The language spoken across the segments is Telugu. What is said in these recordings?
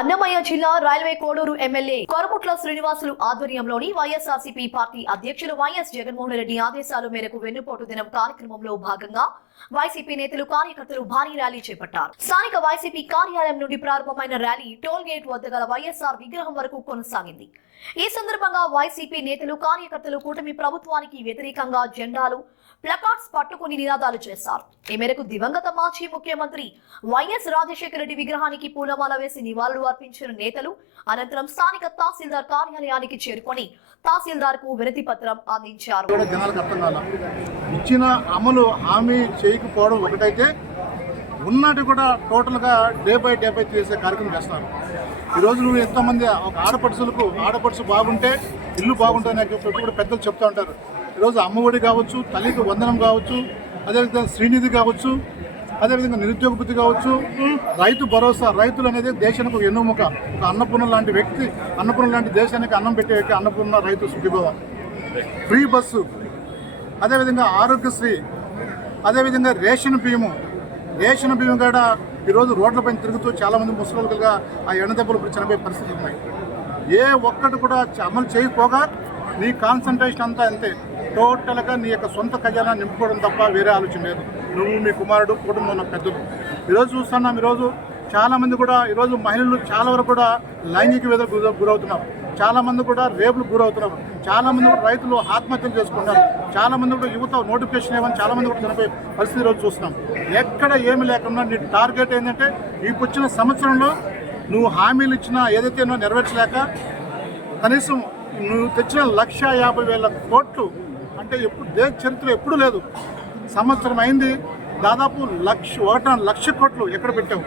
అన్నమయ్య జిల్లా రైల్వే కోడూరు ఎమ్మెల్యే కొరముట్ల శ్రీనివాసులు ఆధ్వర్యంలోని వైఎస్ఆర్సీపీ పార్టీ అధ్యక్షులు వైఎస్ జగన్మోహన్ రెడ్డి ఆదేశాల మేరకు వెన్నుపోటు దినం కార్యక్రమంలో భాగంగా వైసీపీ నేతలు కార్యకర్తలు భారీ ర్యాలీ చేపట్టారు. స్థానిక వైసీపీ కార్యాలయం నుండి ప్రారంభమైన ర్యాలీ టోల్ గేట్ వద్ద గల వైఎస్ఆర్ విగ్రహం వరకు కొనసాగింది. ఈ సందర్భంగా వైసీపీ నేతలు కార్యకర్తలు కూటమి ప్రభుత్వానికి వ్యతిరేకంగా జెండాలు ప్లకార్డ్స్ పట్టుకుని నినాదాలు చేశారు. ఈ మేరకు దివంగత మాజీ ముఖ్యమంత్రి వైఎస్ రాజశేఖర రెడ్డి విగ్రహానికి పూలమాల వేసి నివాళులు అర్పించిన నేతలు అనంతరం స్థానిక తహసీల్దార్ కార్యాలయానికి చేరుకొని తహసీల్దార్కు వినతి పత్రం అందించారు ఇచ్చిన అమలు హామీ చేయకపోవడం ఒకటైతే ఉన్నట్టు కూడా టోటల్గా డే బై డే బై చేసే కార్యక్రమం చేస్తారు. ఈరోజు నువ్వు ఎంతోమంది ఒక ఆడపడుచులకు ఆడపడుచు బాగుంటే ఇల్లు బాగుంటుంది ఎప్పుడు కూడా పెద్దలు చెప్తూ ఉంటారు. ఈరోజు అమ్మఒడి కావచ్చు తల్లికి వందనం కావచ్చు అదేవిధంగా శ్రీనిధి కావచ్చు అదేవిధంగా నిరుద్యోగ బుద్ధి కావచ్చు రైతు భరోసా రైతులు అనేది దేశానికి ఒక ఎన్నుముక. ఒక అన్నపూర్ణ లాంటి వ్యక్తి అన్నపూర్ణ లాంటి దేశానికి అన్నం పెట్టే వ్యక్తి అన్నపూర్ణ రైతు సుఖీభవ. Free bus. అదేవిధంగా ఆరోగ్యశ్రీ. అదేవిధంగా రేషన్ బియ్యము. రేషన్ బియ్యం కూడా ఈరోజు రోడ్లపైన తిరుగుతూ చాలామంది ముసలిగా ఆ ఎండదెబ్బలు ఇప్పుడు చనిపోయే పరిస్థితులు ఉన్నాయి. ఏ ఒక్కటి కూడా అమలు చేయకపోగా నీ కాన్సన్ట్రేషన్ అంతా అంతే. టోటల్గా నీ యొక్క సొంత ఖజానా నింపుకోవడం తప్ప వేరే ఆలోచన లేదు. నువ్వు మీ కుమారుడు కుటుంబం ఉన్న పెద్దలు. ఈరోజు చూస్తున్నాం ఈరోజు చాలామంది కూడా ఈరోజు మహిళలు చాలా వరకు కూడా లైంగిక వేదలకు గుర- గురవుతున్నారు. చాలామంది కూడా రేపులు గురవుతున్నారు. చాలామంది కూడా రైతులు ఆత్మహత్యలు చేసుకుంటారు చాలామంది కూడా యువత నోటిఫికేషన్ ఏమని చాలామంది కూడా చనిపోయే పరిస్థితి రోజు చూస్తున్నాం. ఎక్కడ ఏమి లేకుండా నీ టార్గెట్ ఏంటంటే ఈ వచ్చిన సంవత్సరంలో నువ్వు హామీలు ఇచ్చినా ఏదైతే నువ్వు నెరవేర్చలేక కనీసం నువ్వు తెచ్చిన లక్ష యాభై వేల కోట్లు అంటే ఎప్పుడు దేశ చరిత్ర ఎప్పుడూ లేదు. సంవత్సరం అయింది. దాదాపు లక్ష ఒకట లక్ష కోట్లు ఎక్కడ పెట్టావు?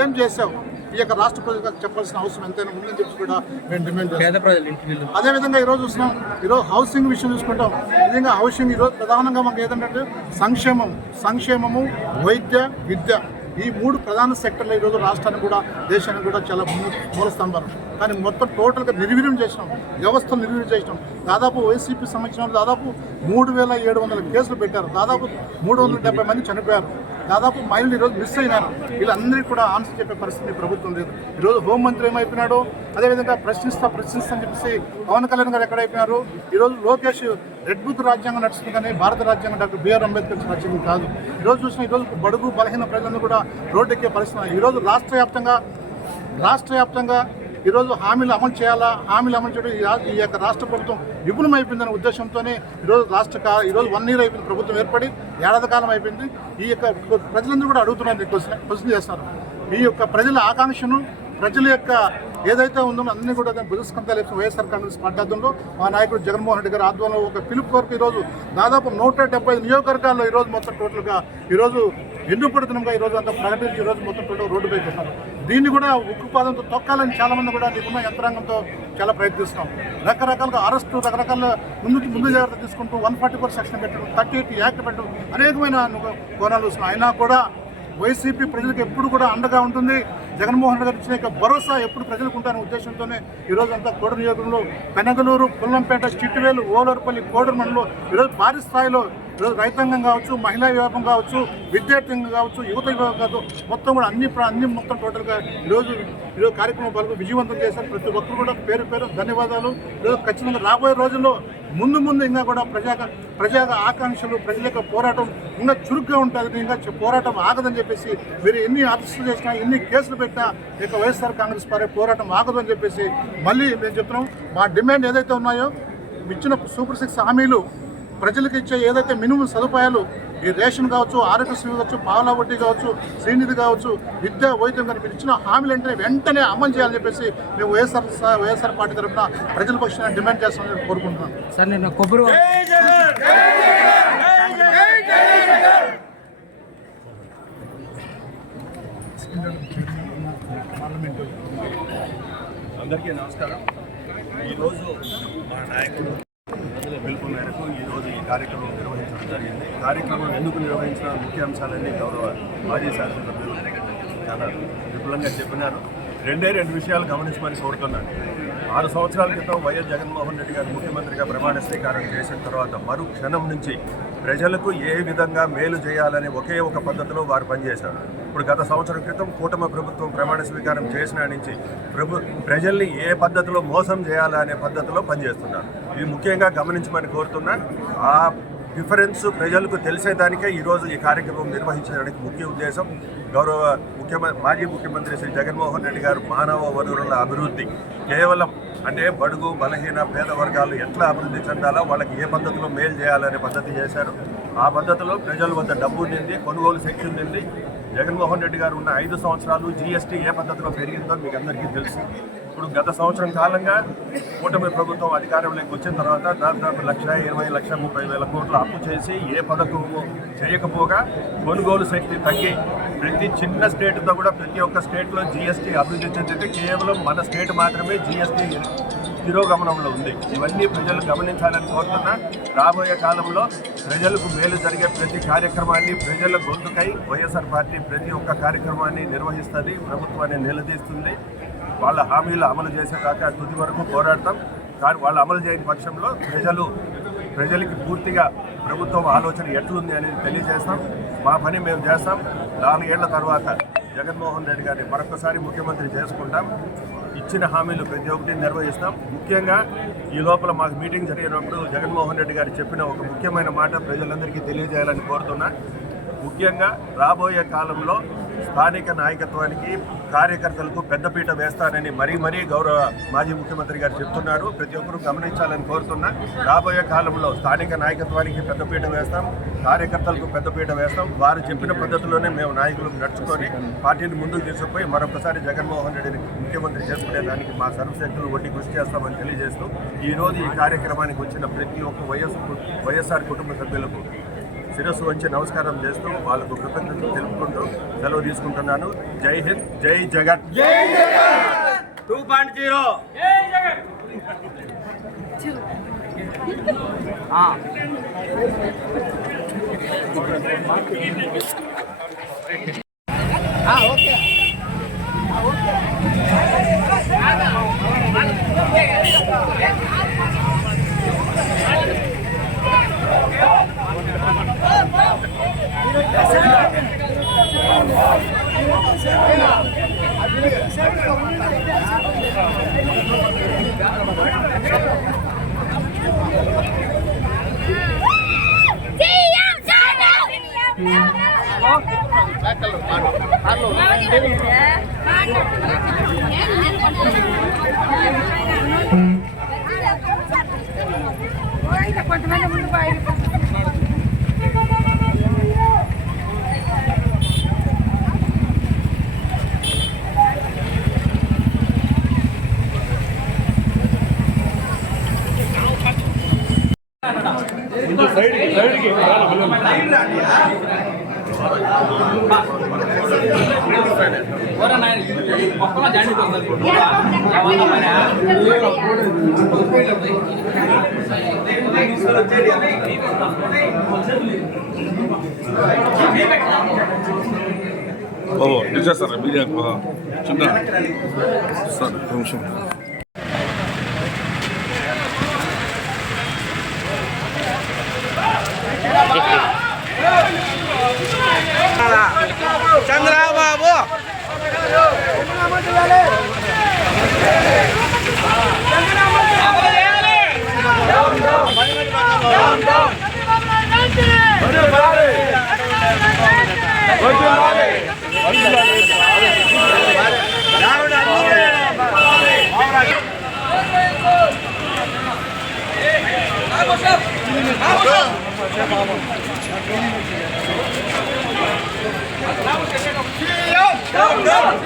ఏం చేసావు? ఈ యొక్క రాష్ట్ర ప్రజలకు చెప్పాల్సిన అవసరం ఎంతైనా ఉందని చెప్పి కూడా మేము డిమాండ్ చేస్తాం అదేవిధంగా ఈరోజు చూస్తున్నాం ఈరోజు హౌసింగ్ విషయం చూసుకుంటాం. నిజంగా హౌసింగ్ ఈరోజు ప్రధానంగా మనకు ఏదంటే సంక్షేమం సంక్షేమము వైద్య విద్య ఈ మూడు ప్రధాన సెక్టర్లు ఈరోజు రాష్ట్రానికి కూడా దేశానికి కూడా చాలా మూల స్తంభాలు. కానీ మొత్తం టోటల్గా నిర్వీర్యం చేసినాం వ్యవస్థను నిర్వీర్యం చేసినాం. దాదాపు వైసీపీ సంబంధించిన దాదాపు మూడు వేల ఏడు వందల కేసులు పెట్టారు. దాదాపు మూడు వందల డెబ్బై మంది చనిపోయారు. దాదాపు మహిళలు ఈరోజు మిస్ అయినారు. వీళ్ళందరికీ కూడా ఆన్సర్ చెప్పే పరిస్థితి ప్రభుత్వం లేదు. ఈరోజు హోంమంత్రి ఏమైపోయినాడు? అదేవిధంగా ప్రశ్నిస్తా ప్రశ్నిస్తా అని చెప్పేసి పవన్ కళ్యాణ్ గారు ఎక్కడైపోయినారు? ఈరోజు లోకేష్ రెడ్ బుక్ రాజ్యాంగం నడుస్తుంది కానీ భారత రాజ్యాంగం డాక్టర్ బిఆర్ అంబేద్కర్ రాజ్యాంగం కాదు. ఈరోజు చూసిన ఈరోజు బడుగు బలహీన ప్రజలను కూడా రోడ్డెక్కే పరిస్థితి. ఈరోజు రాష్ట్ర వ్యాప్తంగా రాష్ట్ర వ్యాప్తంగా ఈరోజు హామీలు అమలు చేయాలా? హామీలు అమలు చేయడం ఈ యొక్క రాష్ట్ర ప్రభుత్వం విపులమైపోయిందనే ఉద్దేశంతోనే ఈరోజు రాష్ట్ర ఈరోజు వన్ ఇయర్ అయిపోయింది ప్రభుత్వం ఏర్పడి ఏడాది కాలం అయిపోయింది. ఈ యొక్క ప్రజలందరూ కూడా అడుగుతున్నారు క్వశ్చన్ క్వశ్చన్ చేస్తున్నారు. ఈ యొక్క ప్రజల ఆకాంక్షను ప్రజల యొక్క ఏదైతే ఉందో అన్ని కూడా దాన్ని బుధస్కంతాలు వైఎస్ఆర్ కాంగ్రెస్ పార్టీ ఆధ్వర్యంలో మా నాయకుడు జగన్మోహన్ రెడ్డి గారి ఆధ్వర్యంలో ఒక పిలుపు వరకు ఈరోజు దాదాపు నూట డెబ్బై ఐదు నియోజకవర్గాల్లో ఈరోజు మొత్తం టోటల్గా ఈరోజు ఎన్నుపడుతున్నాంగా ఈరోజు అంతా ప్రకటించి ఈరోజు మొత్తం రోడ్డు పైకి పెట్టారు. దీన్ని కూడా ఉక్కుపాదంతో తొక్కాలని చాలామంది కూడా నిపుణ యంత్రాంగంతో చాలా ప్రయత్నిస్తున్నాం. రకరకాలుగా అరెస్టు రకరకాల ముందు ముందు జాగ్రత్త తీసుకుంటూ వన్ ఫార్టీ ఫోర్ సెక్షన్ పెట్టడం థర్టీ ఎయిట్ యాక్ట్ పెట్టడం అనేకమైన కోణాలు చూస్తున్నాం అయినా కూడా వైసీపీ ప్రజలకు ఎప్పుడు కూడా అండగా ఉంటుంది. జగన్మోహన్ రెడ్డి గారు ఇచ్చిన యొక్క భరోసా ఎప్పుడు ప్రజలకు ఉంటారనే ఉద్దేశంతోనే ఈరోజు అంతా కోడ నియోజకంలో పెనగలూరు పుల్లంపేట చిట్టువేలు ఓలూరుపల్లి కోడూరు మండలంలో ఈరోజు భారీ స్థాయిలో ఈరోజు రైతాంగం కావచ్చు మహిళా విభాగం కావచ్చు విద్యార్థింగం కావచ్చు యువత విభాగం కావచ్చు మొత్తం కూడా అన్ని అన్ని మొత్తం టోటల్గా ఈరోజు ఈరోజు కార్యక్రమం పాల్గొని విజయవంతం చేశారు. ప్రతి ఒక్కరు కూడా పేరు పేరు ధన్యవాదాలు. ఈరోజు ఖచ్చితంగా రాబోయే రోజుల్లో ముందు ముందు ఇంకా కూడా ప్రజా ప్రజా ఆకాంక్షలు ప్రజల యొక్క పోరాటం ఇంకా చురుగ్గా ఉంటుంది. ఇంకా పోరాటం ఆగదని చెప్పేసి మీరు ఎన్ని అరెస్టులు చేసినా ఎన్ని కేసులు పెట్టినా ఇక వైఎస్ఆర్ కాంగ్రెస్ పార్టీ పోరాటం ఆగదని చెప్పేసి మళ్ళీ మేము చెప్తున్నాం. మా డిమాండ్ ఏదైతే ఉన్నాయో ఇచ్చిన సూపర్ సిక్స్ హామీలు ప్రజలకు ఇచ్చే ఏదైతే మినిమం సదుపాయాలు ఈ రేషన్ కావచ్చు ఆరోగ్యశ్రీ కావచ్చు పావలా వడ్డీ కావచ్చు శ్రీనిధి కావచ్చు విద్య వైద్యం కానీ మీరు ఇచ్చిన హామీలు అంటే వెంటనే అమలు చేయాలని చెప్పేసి మేము వైఎస్ఆర్ వైఎస్ఆర్ పార్టీ తరఫున ప్రజల పక్షాన డిమాండ్ చేస్తామని కోరుకుంటున్నాను సార్ నేను కొబ్బరి అందరికీ నమస్కారం. ఈరోజు మా నాయకుడు పిలుపు మేరకు ఈరోజు ఈ కార్యక్రమం నిర్వహించడం జరిగింది. కార్యక్రమం ఎందుకు నిర్వహించిన ముఖ్య అంశాలన్నీ గౌరవ మాజీ శాసనసభ్యులు చాలా విపులంగా చెప్పినారు. రెండే రెండు విషయాలు గమనించమని కోరుతున్నాను. ఆరు సంవత్సరాల క్రితం వైఎస్ జగన్మోహన్ రెడ్డి గారు ముఖ్యమంత్రిగా ప్రమాణ స్వీకారం చేసిన తర్వాత మరు క్షణం నుంచి ప్రజలకు ఏ విధంగా మేలు చేయాలని ఒకే ఒక పద్ధతిలో వారు పనిచేశారు. ఇప్పుడు గత సంవత్సరం క్రితం కూటమి ప్రభుత్వం ప్రమాణ స్వీకారం చేసిన నుంచి ప్రభు ప్రజల్ని ఏ పద్ధతిలో మోసం చేయాలనే పద్ధతిలో పనిచేస్తున్నారు. ఇది ముఖ్యంగా గమనించమని కోరుతున్నా ఆ డిఫరెన్స్ ప్రజలకు తెలిసేదానికే ఈరోజు ఈ కార్యక్రమం నిర్వహించడానికి ముఖ్య ఉద్దేశం గౌరవ ముఖ్యమంత్రి మాజీ ముఖ్యమంత్రి శ్రీ జగన్మోహన్ రెడ్డి గారు మానవ వనరుల అభివృద్ధి. కేవలం అంటే బడుగు బలహీన పేద వర్గాలు ఎట్లా అభివృద్ధి చెందాలో వాళ్ళకి ఏ పద్ధతిలో మేలు చేయాలనే పద్ధతి చేశారు. ఆ పద్ధతిలో ప్రజల వద్ద డబ్బు నింది కొనుగోలు శక్తి నింది జగన్మోహన్ రెడ్డి గారు ఉన్న ఐదు సంవత్సరాలు జీఎస్టీ ఏ పద్ధతిలో పెరిగిందో మీకు అందరికీ తెలుసు. ఇప్పుడు గత సంవత్సరం కాలంగా కూటమి ప్రభుత్వం అధికారంలోకి వచ్చిన తర్వాత దాదాపు లక్ష ఇరవై లక్ష ముప్పై వేల కోట్లు అప్పు చేసి ఏ పథకము చేయకపోగా కొనుగోలు శక్తి తగ్గి ప్రతి చిన్న స్టేట్తో కూడా ప్రతి ఒక్క స్టేట్లో జీఎస్టీ అభివృద్ధి చెందితే కేవలం మన స్టేట్ మాత్రమే జీఎస్టీ తిరోగమనంలో ఉంది. ఇవన్నీ ప్రజలు గమనించాలని కోరుతున్నా రాబోయే కాలంలో ప్రజలకు మేలు జరిగే ప్రతి కార్యక్రమాన్ని ప్రజల గొంతుకై వైఎస్ఆర్ పార్టీ ప్రతి ఒక్క కార్యక్రమాన్ని నిర్వహిస్తుంది ప్రభుత్వాన్ని నిలదీస్తుంది. వాళ్ళ హామీలు అమలు చేసేదాకా తుది వరకు పోరాడతాం. కానీ వాళ్ళు అమలు చేయని పక్షంలో ప్రజలు ప్రజలకి పూర్తిగా ప్రభుత్వం ఆలోచన ఎట్లుంది అనేది తెలియజేస్తాం. మా పని మేము చేస్తాం. నాలుగేళ్ళ తర్వాత జగన్మోహన్ రెడ్డి గారిని మరొకసారి ముఖ్యమంత్రి చేసుకుంటాం. ఇచ్చిన హామీలు ప్రతి ఒక్కటి నిర్వహిస్తాం. ముఖ్యంగా ఈ లోపల మాకు మీటింగ్ జరిగినప్పుడు జగన్మోహన్ రెడ్డి గారు చెప్పిన ఒక ముఖ్యమైన మాట ప్రజలందరికీ తెలియజేయాలని కోరుతున్నా. ముఖ్యంగా రాబోయే కాలంలో స్థానిక నాయకత్వానికి కార్యకర్తలకు పెద్దపీట వేస్తానని మరీ మరీ గౌరవ మాజీ ముఖ్యమంత్రి గారు చెప్తున్నారు. ప్రతి ఒక్కరూ గమనించాలని కోరుతున్నా. రాబోయే కాలంలో స్థానిక నాయకత్వానికి పెద్దపీట వేస్తాం. కార్యకర్తలకు పెద్దపీట వేస్తాం. వారు చెప్పిన పద్ధతిలోనే మేము నాయకులు నడుచుకొని పార్టీని ముందుకు తీసుకుపోయి మరొకసారి జగన్మోహన్ రెడ్డిని ముఖ్యమంత్రి చేసుకునేదానికి మా సర్వశక్తులు ఒడ్డి కృషి చేస్తామని తెలియజేస్తూ ఈ రోజు ఈ కార్యక్రమానికి వచ్చిన ప్రతి ఒక్క వైఎస్ వైఎస్ఆర్ కుటుంబ సభ్యులకు శిరస్సు వంచి నమస్కారం చేస్తూ వాళ్ళకు కృతజ్ఞతలు తెలుపుకుంటూ సెలవు తీసుకుంటున్నాను. జై హింద్ జై జగన్. Two point zero. కొంతమంది ముందు బాబు ఇచ్చేస్తారా బిర్యానీ చిన్న సార్ నిమిషం. Down, down!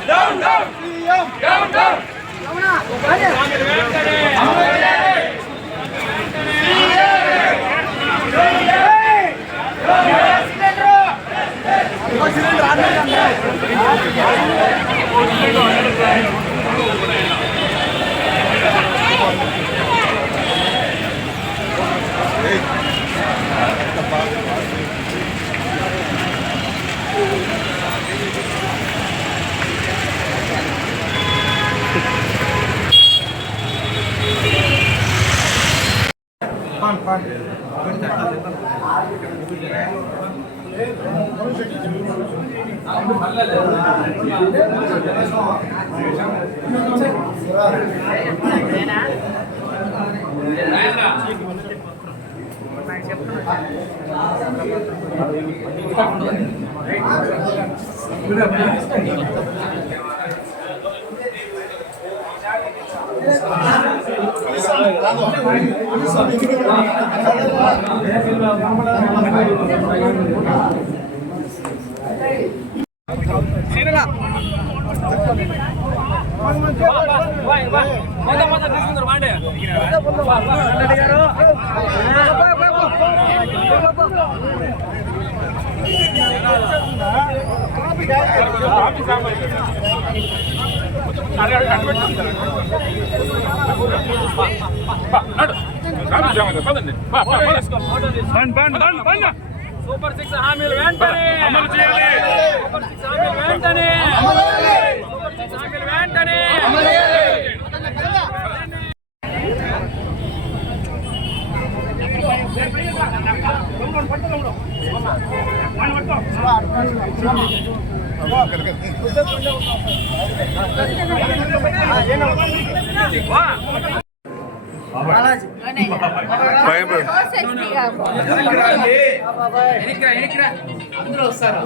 Down, down! చెప్తున్నా சீனலா అడగ అడగ అడగ సూపర్ సిక్స్ హామీలు వెంటనే అమలు చేయాలి సూపర్ సిక్స్ హామీలు వెంటనే సూపర్ సిక్స్ హామీలు వెంటనే అందరూ వస్తారు